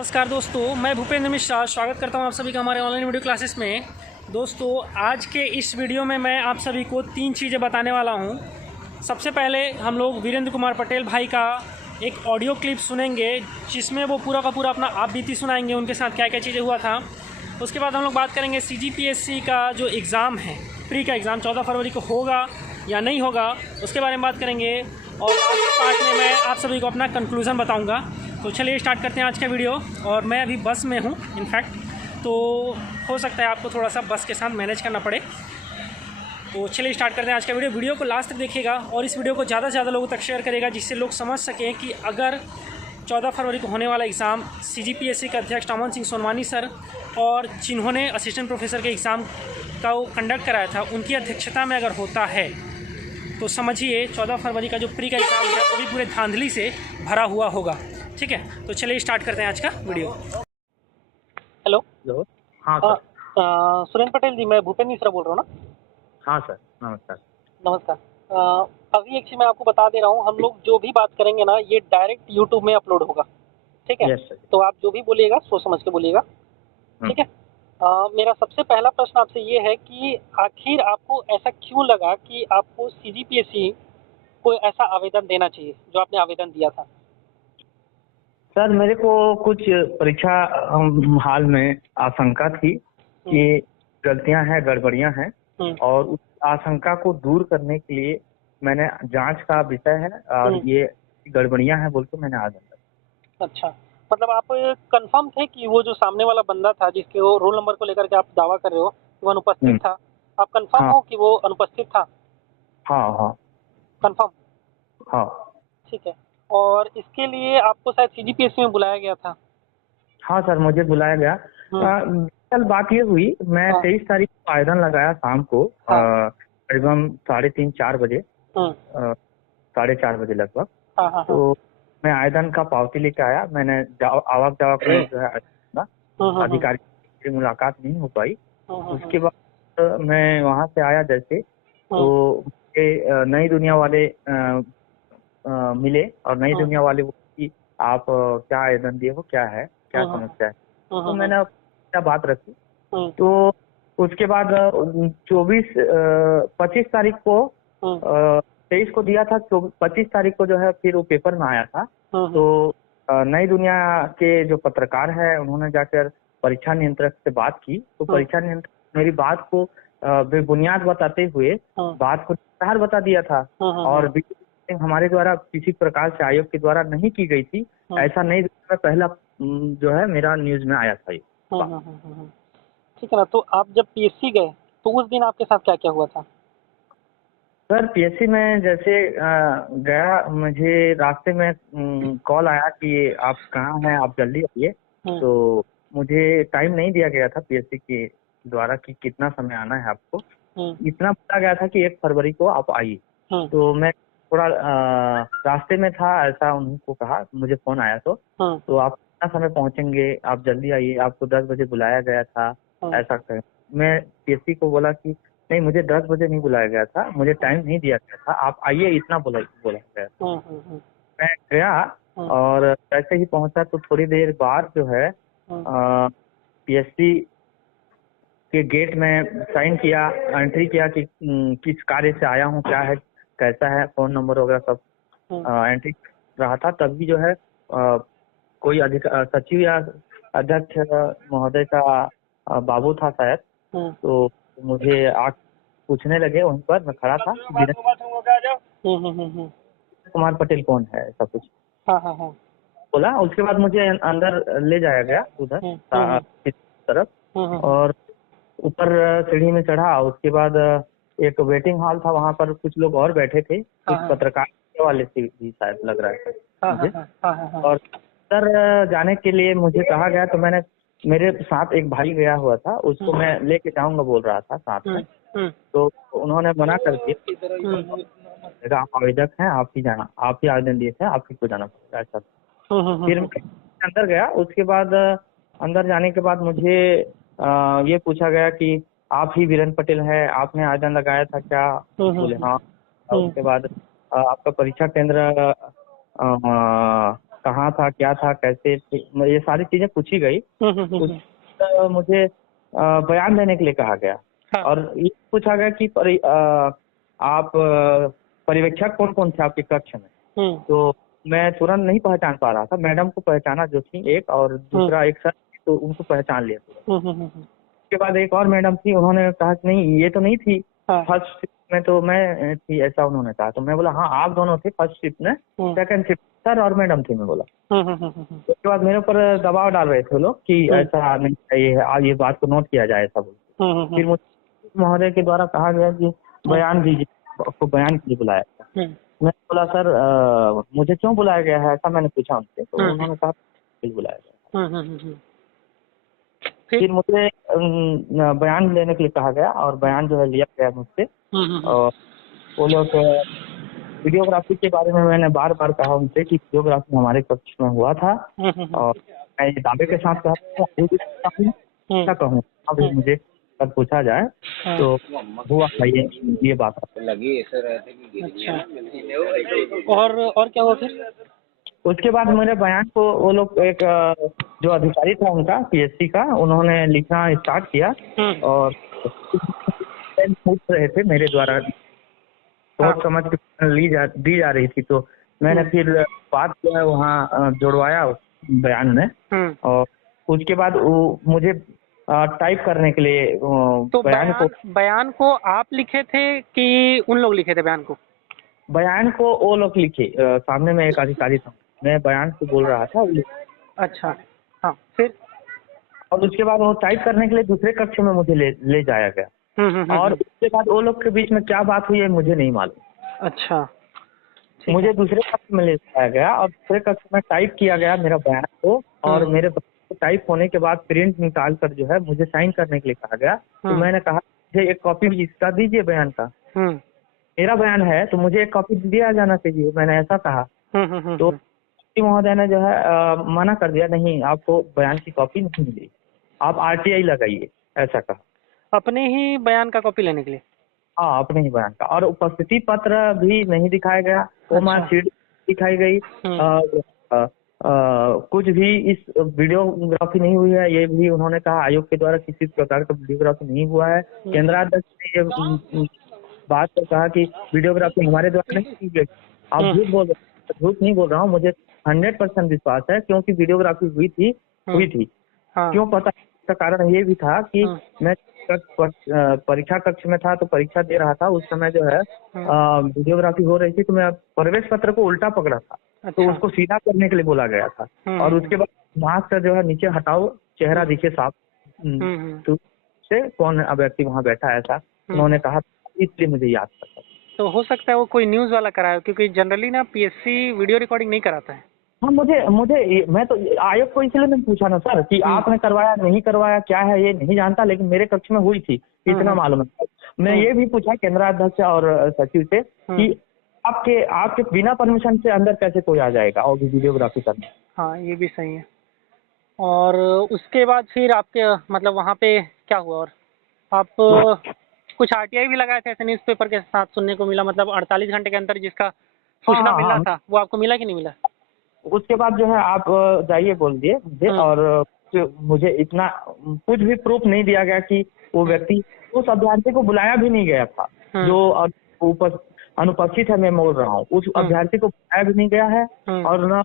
नमस्कार दोस्तों, मैं भूपेंद्र मिश्रा स्वागत करता हूं आप सभी का हमारे ऑनलाइन वीडियो क्लासेस में। दोस्तों, आज के इस वीडियो में मैं आप सभी को 3 चीज़ें बताने वाला हूं। सबसे पहले हम लोग वीरेंद्र कुमार पटेल भाई का एक ऑडियो क्लिप सुनेंगे जिसमें वो पूरा का पूरा अपना आप बीती सुनाएंगे, उनके साथ क्या क्या चीज़ें हुआ था। उसके बाद हम लोग बात करेंगे CGPSC का जो एग्ज़ाम है, प्री का एग्ज़ाम 14 फरवरी को होगा या नहीं होगा, उसके बारे में बात करेंगे। और लास्ट पार्ट में मैं आप सभी को अपना कंक्लूज़न बताऊँगा। तो चलिए स्टार्ट करते हैं आज का वीडियो। और मैं अभी बस में हूँ इनफैक्ट, तो हो सकता है आपको थोड़ा सा बस के साथ मैनेज करना पड़े। तो चलिए स्टार्ट करते हैं आज का वीडियो को लास्ट तक देखिएगा और इस वीडियो को ज़्यादा से ज़्यादा लोगों तक शेयर करेगा, जिससे लोग समझ सकें कि अगर 14 फरवरी को होने वाला एग्ज़ाम CGPSC के अध्यक्ष अमन सिंह सोनवानी सर और जिन्होंने असिस्टेंट प्रोफेसर के एग्ज़ाम का वो कंडक्ट कराया था, उनकी अध्यक्षता में अगर होता है तो समझिए 14 फरवरी का जो प्री का एग्ज़ाम है वो भी पूरे धांधली से भरा हुआ होगा। ठीक है, तो चलिए स्टार्ट करते हैं आज का वीडियो। हेलो। हेलो। हाँ सर। सुरेंद्र पटेल जी, मैं भूपेंद्र मिश्रा बोल रहा हूँ ना। हाँ सर, नमस्कार। नमस्कार। अभी एक चीज़ मैं आपको बता दे रहा हूँ, हम लोग जो भी बात करेंगे ना ये डायरेक्ट यूट्यूब में अपलोड होगा। ठीक है। Yes sir. तो आप जो भी बोलिएगा सोच समझ के बोलिएगा। ठीक है। मेरा सबसे पहला प्रश्न आपसे ये है कि आखिर आपको ऐसा क्यों लगा कि आपको CGPSC को ऐसा आवेदन देना चाहिए जो आपने आवेदन दिया था? सर, मेरे को कुछ परीक्षा हाल में आशंका थी कि गलतियां हैं, गड़बड़ियां हैं, और उस आशंका को दूर करने के लिए मैंने जांच का विषय है और ये गड़बड़ियां हैं बोल के मैंने आवेदन दिया। अच्छा, मतलब आप कंफर्म थे कि वो जो सामने वाला बंदा था जिसके वो रोल नंबर को लेकर के आप दावा कर रहे हो कि वो अनुपस्थित था, आप कंफर्म हाँ। हो कि वो अनुपस्थित था? हाँ हाँ कंफर्म। हाँ। ठीक है। और इसके लिए आपको शायद CGPSC में बुलाया गया था? हाँ सर, मुझे बुलाया गया। कल बात ये हुई, मैं 23 तारीख को आवेदन लगाया शाम को करीबन 3:30-4 बजे, 4:30 बजे लगभग। तो मैं आवेदन का पावती लेके आया। मैंने आवक जावक में जो है अधिकारी से मुलाकात नहीं हो पाई। उसके बाद मैं वहां से आया जैसे, तो नई दुनिया वाले मिले और नई दुनिया वाले कि आप क्या आवेदन दिए हो, क्या है, क्या समस्या है। तो मैंने क्या बात रखी। तो उसके बाद 25 तारीख को 23 को दिया था, 25 तारीख को जो है फिर वो पेपर में आया था। तो नई दुनिया के जो पत्रकार है उन्होंने जाकर परीक्षा नियंत्रक से बात की। तो परीक्षा नियंत्रक मेरी बात को बेबुनियाद बताते हुए बात को विस्तार बता दिया था और हमारे द्वारा किसी प्रकार से आयोग के द्वारा नहीं की गई थी। ऐसा नहीं पहला जो है मेरा न्यूज में आया था ये। ठीक है ना। तो आप जब PSC गए तो उस दिन आपके साथ क्या क्या हुआ था? सर, PSC में जैसे गया, मुझे रास्ते में कॉल आया कि आप कहाँ हैं, आप जल्दी आइए। तो मुझे टाइम नहीं दिया गया था PSC के द्वारा कि कितना समय आना है आपको। इतना बोला गया था कि 1 फरवरी को आप आइए। तो मैं थोड़ा रास्ते में था, ऐसा उनको कहा, मुझे फोन आया तो आप कितना समय पहुंचेंगे, आप जल्दी आइए, आपको 10 बजे बुलाया गया था, ऐसा करें। मैं PSC को बोला कि नहीं, मुझे 10 बजे नहीं बुलाया गया था, मुझे टाइम नहीं दिया गया था, आप आइए, इतना बोला गया था। मैं गया और जैसे ही पहुंचा तो थोड़ी देर बाद जो है PSC के गेट में साइन किया, एंट्री किया कि किस कार्य से आया हूँ, क्या है, कैसा है, फोन नंबर वगैरह सब एंट्री रहा था। तभी जो है कोई सचिव या अध्यक्ष महोदय का बाबू था शायद, तो मुझे आग पूछने लगे। वहीं पर मैं खड़ा था, कुमार पटेल कौन है, ऐसा कुछ बोला। उसके बाद मुझे अंदर ले जाया गया उधर तरफ और ऊपर सीढ़ी में चढ़ा। उसके बाद एक वेटिंग हॉल था, वहां पर कुछ लोग और बैठे थे, कुछ पत्रकार वाले से भी शायद लग रहा है मुझे। और अंदर जाने के लिए मुझे कहा गया, तो मैंने, मेरे साथ एक भाई गया हुआ था, उसको मैं लेके जाऊंगा बोल रहा था साथ में। तो उन्होंने मना कर दिया, आप आवेदक हैं, आप ही जाना, आप ही आवेदन दिए थे, आप ही को जाना पड़ेगा, ऐसा। फिर मैं अंदर गया। उसके बाद अंदर जाने के बाद मुझे ये पूछा गया कि आप ही वीरेंद्र पटेल हैं, आपने आवेदन लगाया था क्या? बोले हाँ। उसके बाद आपका परीक्षा केंद्र कहाँ था, क्या था, कैसे, ये सारी चीजें पूछी गई। मुझे बयान देने के लिए कहा गया। हाँ। और ये पूछा गया कि आप पर्यवेक्षक कौन कौन थे आपके कक्ष में। तो मैं तुरंत नहीं पहचान पा रहा था। मैडम को पहचाना जो थी एक, और दूसरा एक सर, तो उनको पहचान लिया। उसके बाद एक और मैडम थी, उन्होंने कहा कि नहीं ये तो नहीं थी, फर्स्ट शिफ्ट में तो मैं थी, ऐसा उन्होंने कहा। तो मैं बोला हाँ आप दोनों थे फर्स्ट शिफ्ट में, सेकंड शिफ्ट सर और मैडम थी, मैं बोला। उसके बाद मेरे ऊपर दबाव डाल रहे थे लोग कि ऐसा नहीं चाहिए, ये बात को नोट किया जाए ऐसा बोल। फिर मुझे महोदय के द्वारा कहा गया कि बयान दीजिए, आपको बयान के लिए बुलाया था। मैं बोला सर मुझे क्यों बुलाया गया है, ऐसा मैंने पूछा उनसे। तो उन्होंने कहा बुलाया गया। फिर मुझे बयान लेने के लिए कहा गया, और बयान जो है लिया गया मुझसे। और वो लोग वीडियोग्राफी के बारे में मैंने बार बार कहा उनसे कि वीडियोग्राफी हमारे कक्ष में हुआ था, और मैं ये दावे के साथ क्या कहूँ, अभी मुझे अगर पूछा जाए तो हुआ था ये बात लगी ऐसे रहते कि अच्छा। और क्या हुआ फिर? उसके बाद मेरे बयान को वो लोग, एक जो अधिकारी था उनका पीएससी का, उन्होंने लिखना स्टार्ट किया, और पूछ रहे थे मेरे द्वारा सोच समझ के दी जा रही थी। तो मैंने फिर बात जो है वहाँ जुड़वाया बयान में, और उसके बाद वो मुझे टाइप करने के लिए तो बयान को आप लिखे थे कि उन लोग लिखे थे बयान को? बयान को वो लोग लिखे, सामने में एक अधिकारी था, मैं बयान को बोल रहा था। अच्छा हाँ, फिर? और उसके बाद वो टाइप करने के लिए दूसरे कक्ष में मुझे ले जाया गया। और उसके बाद वो लोग के बीच में क्या बात हुई है मुझे नहीं मालूम। अच्छा, मुझे दूसरे कक्ष में ले जाया गया, और दूसरे कक्ष में टाइप किया गया मेरा बयान को, और मेरे टाइप होने के बाद प्रिंट निकाल कर जो है मुझे साइन करने के लिए कहा गया। तो मैंने कहा मुझे एक कॉपी इसका दीजिए बयान का, मेरा बयान है तो मुझे एक कॉपी दिया जाना चाहिए, मैंने ऐसा कहा। तो महोदय ने जो है मना कर दिया, नहीं आपको बयान की कॉपी नहीं मिली, आप आरटीआई लगाइए, ऐसा कहा। अपने ही बयान का कॉपी लेने के लिए? हाँ, अपने ही बयान का। और उपस्थिति पत्र भी नहीं दिखाया गया, वो मार्कशीट दिखाई गई, कुछ भी इस वीडियोग्राफी नहीं हुई है, ये भी उन्होंने कहा आयोग के द्वारा किसी प्रकार का वीडियोग्राफी नहीं हुआ है। केंद्राध्यक्ष ने ये बात को कहा कि वीडियोग्राफी हमारे द्वारा नहीं की गई। आप झूठ बोल रहे हैं। झूठ नहीं बोल रहा हूँ, मुझे 100% विश्वास है, क्योंकि वीडियोग्राफी हुई थी। क्यों पता, इसका कारण ये भी था कि मैं परीक्षा कक्ष में था, तो परीक्षा दे रहा था, उस समय जो है वीडियोग्राफी हो रही थी, तो मैं प्रवेश पत्र को उल्टा पकड़ा था। तो उसको सीधा करने के लिए बोला गया था। और उसके बाद मास्क जो है नीचे हटाओ, चेहरा दिखे साफ, तो से कौन व्यक्ति वहाँ बैठा, ऐसा उन्होंने कहा, इसलिए मुझे याद था। तो हो सकता है वो कोई न्यूज वाला कराया, क्योंकि जनरली ना पीएससी वीडियो रिकॉर्डिंग नहीं कराता है। हाँ, मैं तो आयोग को इसलिए नहीं पूछा ना सर कि आपने करवाया नहीं करवाया, क्या है ये नहीं जानता, लेकिन मेरे कक्ष में हुई थी इतना मालूम है। मैं ये भी पूछा केंद्राध्यक्ष और सचिव से कि आपके बिना परमिशन से अंदर कैसे कोई आ जाएगा और वीडियोग्राफी करने। हाँ, ये भी सही है। और उसके बाद फिर आपके मतलब वहाँ पे क्या हुआ, और आप कुछ आरटीआई भी लगाए थे ऐसे न्यूज़पेपर के साथ, सुनने को मिला, मतलब 48 घंटे के अंदर जिसका सूचना मिलना था, वो आपको मिला कि नहीं मिला? उसके बाद जो है आप जाइए बोल दिए मुझे, और मुझे इतना कुछ भी प्रूफ नहीं दिया गया कि वो व्यक्ति, उस अभ्यर्थी को बुलाया भी नहीं गया था जो अनुपस्थित है, मैं बोल रहा हूँ, उस अभ्यर्थी को बुलाया भी नहीं गया है। और न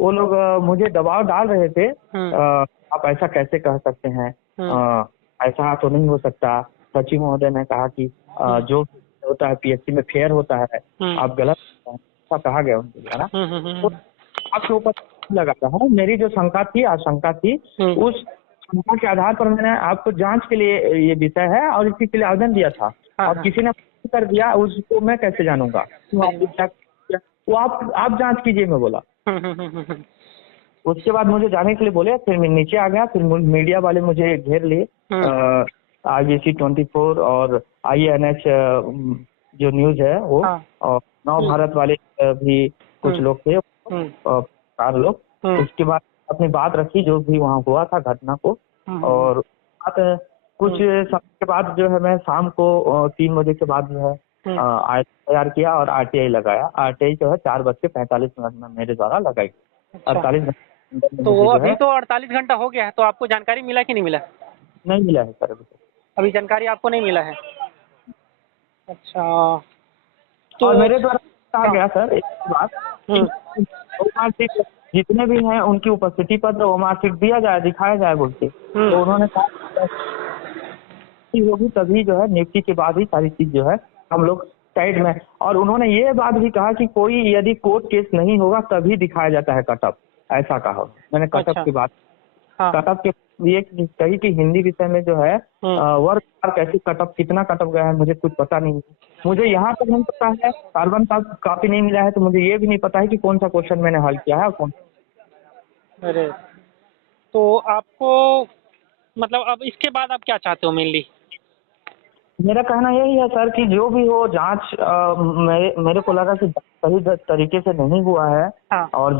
वो लोग मुझे दबाव डाल रहे थे, आप ऐसा कैसे कह सकते हैं, ऐसा तो नहीं हो सकता। सचिव महोदय ने कहा कि जो होता है पीएससी में फेयर होता है, आप गलत कहा गया उनके द्वारा। तो आपके ऊपर लगा रहा, मेरी जो शंका थी, आशंका थी, उस शंका के आधार पर मैंने आपको जांच के लिए ये विषय है और इसी के लिए आवेदन दिया था। और किसी ने कर दिया, उसको मैं कैसे जानूंगा? वो आप जांच कीजिए, मैं बोला। उसके बाद मुझे जाने के लिए बोले, फिर मैं नीचे आ गया, फिर मीडिया वाले मुझे घेर लिए, IBC 24 और IANH जो न्यूज है वो, और नव भारत वाले भी कुछ लोग थे, 4 लोग। उसके बाद अपनी बात रखी जो भी वहाँ हुआ था घटना को, और कुछ समय के बाद जो है मैं शाम को 3 बजे के बाद जो है तैयार किया और RTI लगाया। RTI जो है 4:45 में मेरे द्वारा लगाई। 48 घंटे तो अभी तो 48 घंटा हो गया है, तो आपको जानकारी मिला कि नहीं मिला? नहीं मिला है सर, अभी जानकारी आपको नहीं मिला है। अच्छा, तो और मेरे द्वारा कहा गया सर एक बात, मार्कशीट जितने भी हैं उनकी उपस्थिति पर वो मार्कशीट दिया जाए, दिखाया जाए बोल के। तो उन्होंने कहा होगी तभी जो है नियुक्ति के बाद ही सारी चीज जो है हम लोग साइड में। और उन्होंने ये बात भी कहा कि कोई यदि कोर्ट केस नहीं होगा तभी दिखाया जाता है कटअप, ऐसा कहा। मैंने कटअप की बात, कटअप के ये कही कि हिंदी विषय में जो है वर्ग कैसे कटअप, कितना कटअप गया है मुझे कुछ पता नहीं। मुझे यहाँ तक नहीं पता है, कार्बन का कॉपी नहीं मिला है, तो मुझे ये भी नहीं पता है कि कौन सा क्वेश्चन मैंने हल किया है और कौन। अरे, तो आपको मतलब अब इसके बाद आप क्या चाहते हो मेनली? मेरा कहना यही है सर कि जो भी हो जांच, मेरे को लगा कि सही तरीके से नहीं हुआ है। और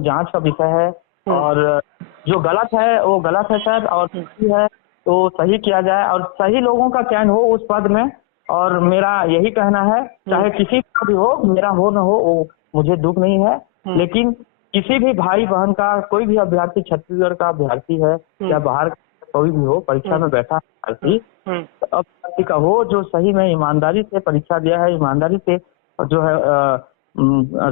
जांच का विषय है, और जो गलत है वो गलत है सर, और सही है तो सही किया जाए और सही लोगों का चयन हो उस पद में। और मेरा यही कहना है, चाहे किसी का भी हो, मेरा हो न हो वो मुझे दुख नहीं है, लेकिन किसी भी भाई बहन का कोई भी अभ्यर्थी, छत्तीसगढ़ का अभ्यर्थी है या बाहर कोई भी हो, परीक्षा में बैठा अभ्यर्थी, अभ्यर्थी का हो जो सही में ईमानदारी से परीक्षा दिया है, ईमानदारी से जो है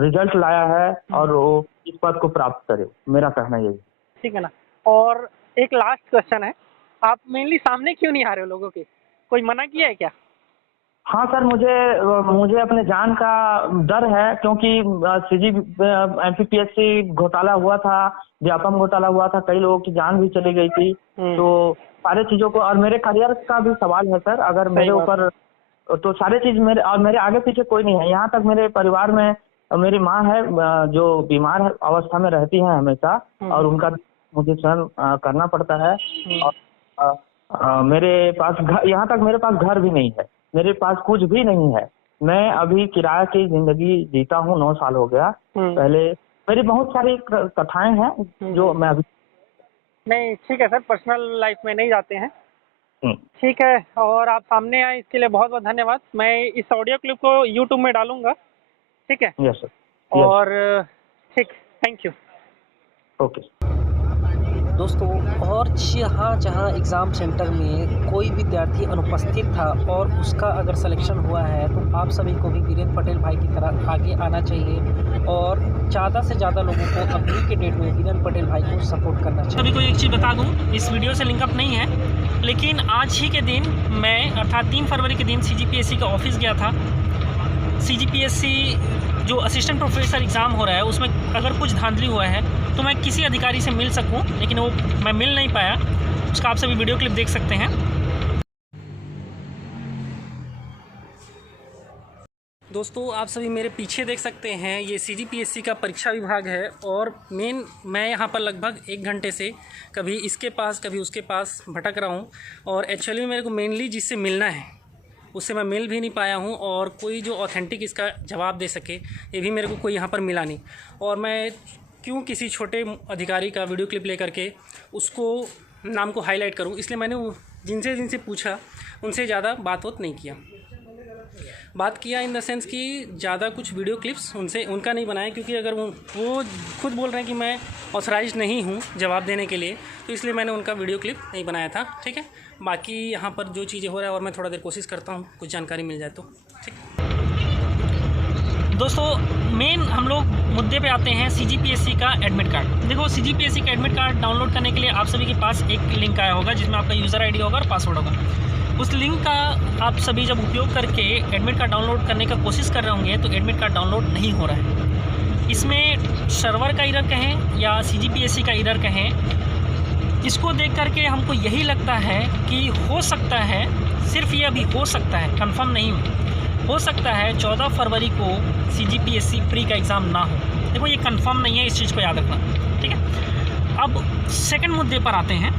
रिजल्ट लाया है, और वो इस पद को प्राप्त करे। मेरा कहना यही। ठीक है ना। और एक लास्ट क्वेश्चन है, आप मेनली सामने क्यों नहीं आ रहे हो लोगों के? कोई मना किया है क्या? हाँ सर, मुझे अपने जान का डर है, क्योंकि MPPSC घोटाला हुआ था, व्यापम घोटाला हुआ था, कई लोगों की जान भी चली गई थी। तो सारे चीजों को, और मेरे करियर का भी सवाल है सर, अगर मेरे ऊपर तो सारे चीज मेरे आगे पीछे कोई नहीं है। यहाँ तक मेरे परिवार में मेरी माँ है जो बीमार अवस्था में रहती है हमेशा, और उनका मुझे सहन करना पड़ता है। और मेरे पास यहाँ तक मेरे पास घर भी नहीं है, मेरे पास कुछ भी नहीं है। मैं अभी किराए की जिंदगी जीता हूँ, 9 साल हो गया। पहले मेरी बहुत सारी कथाएं हैं जो मैं अभी नहीं। ठीक है सर, पर्सनल लाइफ में नहीं जाते हैं। ठीक है, और आप सामने आए इसके लिए बहुत बहुत धन्यवाद। मैं इस ऑडियो क्लिप को YouTube में डालूंगा। ठीक है? Yes sir. और ठीक, थैंक यू। ओके दोस्तों, और जहाँ एग्ज़ाम सेंटर में कोई विद्यार्थी अनुपस्थित था और उसका अगर सिलेक्शन हुआ है, तो आप सभी को भी वीरेंद्र पटेल भाई की तरह आगे आना चाहिए और ज़्यादा से ज़्यादा लोगों को अभी के डेट में वीरेंद्र पटेल भाई को सपोर्ट करना चाहिए। सभी को एक चीज़ बता दूं, इस वीडियो से लिंकअप नहीं है, लेकिन आज ही के दिन मैं अर्थात 3 फरवरी के दिन CGPSC का ऑफिस गया था। CGPSC जो असिस्टेंट प्रोफेसर एग्ज़ाम हो रहा है, उसमें अगर कुछ धांधली हुआ है तो मैं किसी अधिकारी से मिल सकूं, लेकिन वो मैं मिल नहीं पाया। उसका आप सभी वीडियो क्लिप देख सकते हैं। दोस्तों, आप सभी मेरे पीछे देख सकते हैं, ये CGPSC का परीक्षा विभाग है। और मैं यहाँ पर लगभग 1 घंटे से कभी इसके पास कभी उसके पास भटक रहा हूँ। और एक्चुअली मेरे को मेनली जिससे मिलना है उससे मैं मिल भी नहीं पाया हूँ, और कोई जो ऑथेंटिक इसका जवाब दे सके ये भी मेरे को कोई यहाँ पर मिला नहीं। और मैं क्यों किसी छोटे अधिकारी का वीडियो क्लिप लेकर के उसको नाम को हाईलाइट करूँ, इसलिए मैंने जिनसे पूछा उनसे ज़्यादा बात नहीं किया इन द सेंस कि ज़्यादा कुछ वीडियो क्लिप्स उनका नहीं बनाया, क्योंकि अगर वो खुद बोल रहे हैं कि मैं ऑथराइज नहीं हूँ जवाब देने के लिए, तो इसलिए मैंने उनका वीडियो क्लिप नहीं बनाया था। ठीक है, बाकी यहाँ पर जो चीज़ें हो रहा है और मैं थोड़ा देर कोशिश करता हूँ कुछ जानकारी मिल जाए तो। ठीक दोस्तों, मेन हम लोग मुद्दे पे आते हैं CGPSC का एडमिट कार्ड। देखो, CGPSC का एडमिट कार्ड डाउनलोड करने के लिए आप सभी के पास एक लिंक आया होगा जिसमें आपका यूज़र ID होगा और पासवर्ड होगा। उस लिंक का आप सभी जब उपयोग करके एडमिट कार्ड डाउनलोड करने का कोशिश कर रहे होंगे तो एडमिट कार्ड डाउनलोड नहीं हो रहा है। इसमें सर्वर का एरर कहें या CGPSC का एरर कहें, इसको देख करके हमको यही लगता है कि हो सकता है, सिर्फ ये अभी हो सकता है, कंफर्म नहीं हो सकता है 14 फरवरी को CGPSC प्री का एग्ज़ाम ना हो। देखो, ये कंफर्म नहीं है, इस चीज़ को याद रखना। ठीक है, अब सेकंड मुद्दे पर आते हैं।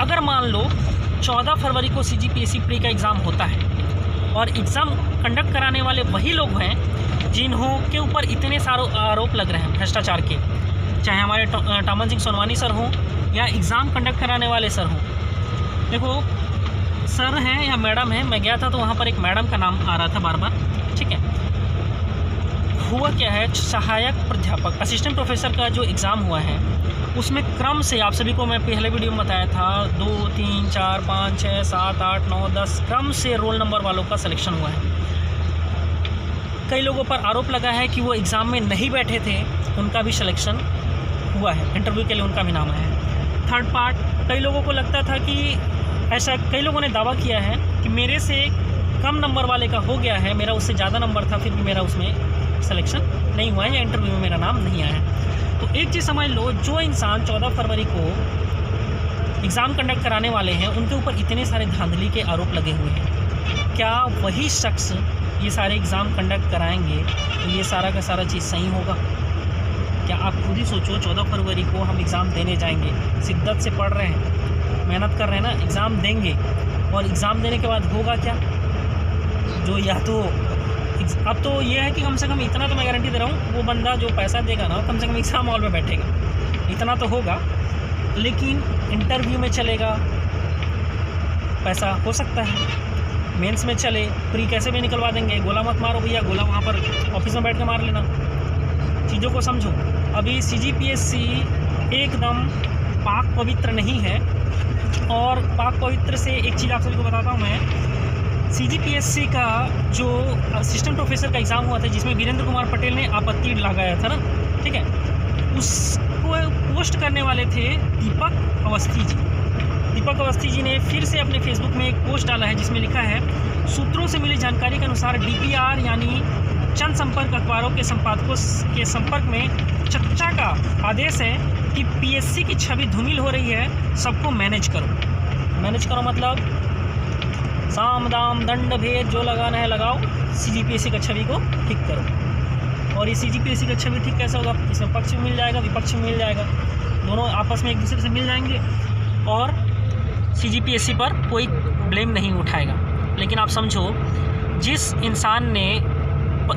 अगर मान लो 14 फरवरी को CGPSC प्री का एग्ज़ाम होता है और एग्ज़ाम कंडक्ट कराने वाले वही लोग हैं जिन्हों के ऊपर इतने सारे आरोप लग रहे हैं भ्रष्टाचार के, चाहे हमारे टमन सिंह सोनवानी सर हों या एग्ज़ाम कंडक्ट कराने वाले सर हों। देखो, सर हैं या मैडम हैं, मैं गया था तो वहाँ पर एक मैडम का नाम आ रहा था बार बार, ठीक है। हुआ क्या है, सहायक प्राध्यापक असिस्टेंट प्रोफेसर का जो एग्ज़ाम हुआ है उसमें क्रम से, आप सभी को मैं पहले वीडियो में बताया था, 2 3 4 5 6 7 8 9 10 क्रम से रोल नंबर वालों का सिलेक्शन हुआ है। कई लोगों पर आरोप लगा है कि वो एग्ज़ाम में नहीं बैठे थे, उनका भी सिलेक्शन हुआ है, इंटरव्यू के लिए उनका भी नाम आया है। थर्ड पार्ट, कई लोगों को लगता था कि ऐसा, कई लोगों ने दावा किया है कि मेरे से कम नंबर वाले का हो गया है, मेरा उससे ज़्यादा नंबर था, फिर भी मेरा उसमें सिलेक्शन नहीं हुआ है या इंटरव्यू में मेरा नाम नहीं आया है। तो एक चीज़ समझ लो, जो इंसान 14 फरवरी को एग्ज़ाम कंडक्ट कराने वाले हैं उनके ऊपर इतने सारे धांधली के आरोप लगे हुए हैं, क्या वही शख्स ये सारे एग्ज़ाम कंडक्ट कराएंगे तो ये सारा का सारा चीज़ सही होगा? क्या आप खुद ही सोचो, 14 फरवरी को हम एग्ज़ाम देने जाएंगे, शिद्दत से पढ़ रहे हैं, मेहनत कर रहे हैं ना, एग्ज़ाम देंगे और एग्ज़ाम देने के बाद होगा क्या? जो या तो अब तो ये है कि कम से कम इतना तो मैं गारंटी दे रहा हूँ, वो बंदा जो पैसा देगा ना कम से कम एग्ज़ाम हॉल में बैठेगा, इतना तो होगा। लेकिन इंटरव्यू में चलेगा पैसा, हो सकता है मेंस में चले, प्री कैसे भी निकलवा देंगे। गोला मत मारो भैया, गोला वहाँ पर ऑफिस में बैठ के मार लेना। चीज़ों को समझो, अभी CGPSC एकदम पाक पवित्र नहीं है। और पाक पवित्र से एक चीज़ आप सभी को बताता हूँ मैं, CGPSC का जो असिस्टेंट प्रोफेसर का एग्ज़ाम हुआ था जिसमें वीरेंद्र कुमार पटेल ने आपत्ति लगाया था ना, ठीक है, उसको पोस्ट करने वाले थे दीपक अवस्थी जी। दीपक अवस्थी जी ने फिर से अपने फेसबुक में एक पोस्ट डाला है जिसमें लिखा है, सूत्रों से मिली जानकारी के अनुसार DPR यानी चंद संपर्क अखबारों के संपादकों के संपर्क में चर्चा का आदेश है कि PSC की छवि धूमिल हो रही है, सबको मैनेज करो। मैनेज करो मतलब साम दाम दंड भेद जो लगाना है लगाओ, CGPSC का छवि को ठीक करो। और ये CGPSC का छवि ठीक कैसे होगा? इसमें पक्ष भी मिल जाएगा, विपक्ष भी मिल जाएगा, दोनों आपस में एक दूसरे से मिल जाएंगे और CGPSC पर कोई ब्लेम नहीं उठाएगा। लेकिन आप समझो, जिस इंसान ने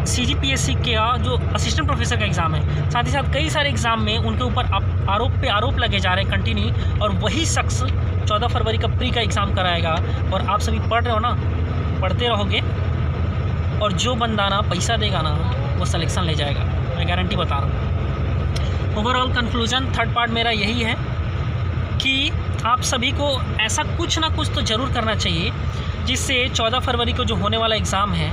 CGPSC का जो असिस्टेंट प्रोफेसर का एग्ज़ाम है, साथ ही साथ कई सारे एग्ज़ाम में उनके ऊपर आरोप पे आरोप लगे जा रहे हैं कंटिन्यू, और वही शख्स 14 फरवरी का प्री का एग्ज़ाम कराएगा। और आप सभी पढ़ रहे हो ना, पढ़ते रहोगे और जो बंदा ना पैसा देगा ना वो सिलेक्शन ले जाएगा, मैं गारंटी बता रहा हूँ। ओवरऑल कंक्लूजन, थर्ड पार्ट मेरा यही है कि आप सभी को ऐसा कुछ ना कुछ तो ज़रूर करना चाहिए जिससे 14 फरवरी को जो होने वाला एग्ज़ाम है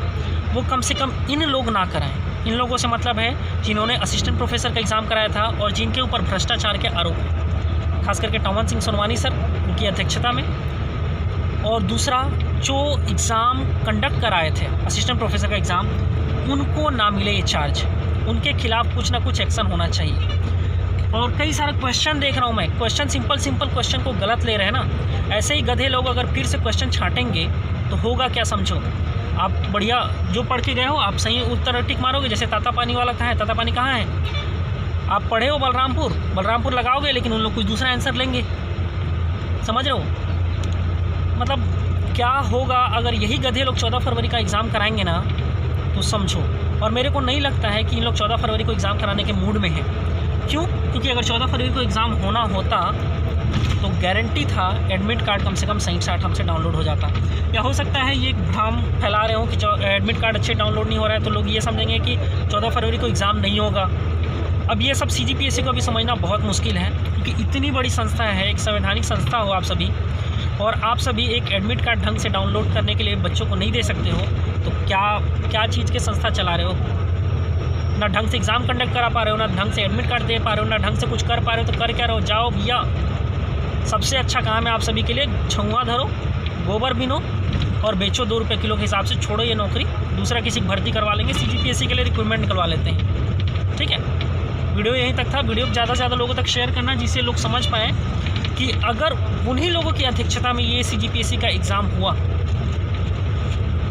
वो कम से कम इन लोग ना कराएं। इन लोगों से मतलब है जिन्होंने असिस्टेंट प्रोफेसर का एग्ज़ाम कराया था और जिनके ऊपर भ्रष्टाचार के आरोप हैं, खास करके टोमन सिंह सोनवानी सर, उनकी अध्यक्षता में। और दूसरा, जो एग्ज़ाम कंडक्ट कराए थे असिस्टेंट प्रोफेसर का एग्ज़ाम, उनको ना मिले ये चार्ज, उनके खिलाफ़ कुछ ना कुछ एक्शन होना चाहिए। और कई सारे क्वेश्चन देख रहा हूँ मैं, क्वेश्चन सिंपल क्वेश्चन को गलत ले रहे हैं ना। ऐसे ही गधे लोग अगर फिर से क्वेश्चन छाटेंगे तो होगा क्या? समझो, आप बढ़िया जो पढ़ के गए हो आप सही उत्तर टिक मारोगे। जैसे तातापानी वाला कहाँ है, तातापानी कहाँ है, आप पढ़े हो बलरामपुर लगाओगे, लेकिन उन लोग कुछ दूसरा आंसर लेंगे। समझ रहे हो? मतलब क्या होगा अगर यही गधे लोग 14 फरवरी का एग्ज़ाम कराएंगे ना, तो समझो। और मेरे को नहीं लगता है कि इन लोग 14 फरवरी को एग्ज़ाम कराने के मूड में हैं। क्यों? क्योंकि अगर 14 फरवरी को एग्ज़ाम होना होता तो गारंटी था एडमिट कार्ड कम से कम 60 हमसे डाउनलोड हो जाता। या हो सकता है ये भ्रम फैला रहे हो कि एडमिट कार्ड अच्छे डाउनलोड नहीं हो रहा है तो लोग ये समझेंगे कि 14 फरवरी को एग्ज़ाम नहीं होगा। अब ये सब CGPSC को भी समझना बहुत मुश्किल है, क्योंकि इतनी बड़ी संस्था है, एक संवैधानिक संस्था हो आप सभी, और आप सभी एक एडमिट कार्ड ढंग से डाउनलोड करने के लिए बच्चों को नहीं दे सकते हो, तो क्या चीज़ के संस्था चला रहे हो? ना ढंग से एग्ज़ाम कंडक्ट करा पा रहे हो, ना ढंग से एडमिट कार्ड दे पा रहे हो, ना ढंग से कुछ कर पा रहे हो, तो कर क्या रहो? जाओ भैया, सबसे अच्छा काम है आप सभी के लिए, छुआ धरो, गोबर बिनो और बेचो 2 रुपये किलो के हिसाब से। छोड़ो ये नौकरी, दूसरा किसी की भर्ती करवा लेंगे, CGPSC के लिए रिक्रूटमेंट निकलवा लेते हैं। ठीक है, वीडियो यहीं तक था। वीडियो ज़्यादा से ज़्यादा लोगों तक शेयर करना, जिससे लोग समझ पाएँ कि अगर उन्हीं लोगों की अध्यक्षता में ये CGPSC का एग्ज़ाम हुआ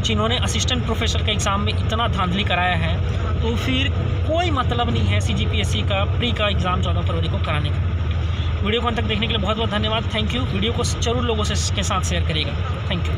जिन्होंने असिस्टेंट प्रोफेसर के एग्ज़ाम में इतना धांधली कराया है, तो फिर कोई मतलब नहीं है CGPSC का प्री का एग्ज़ाम 14 फरवरी को कराने का। वीडियो को अंत तक देखने के लिए बहुत बहुत धन्यवाद। Thank you. वीडियो को ज़रूर लोगों से के साथ शेयर करिएगा। Thank you.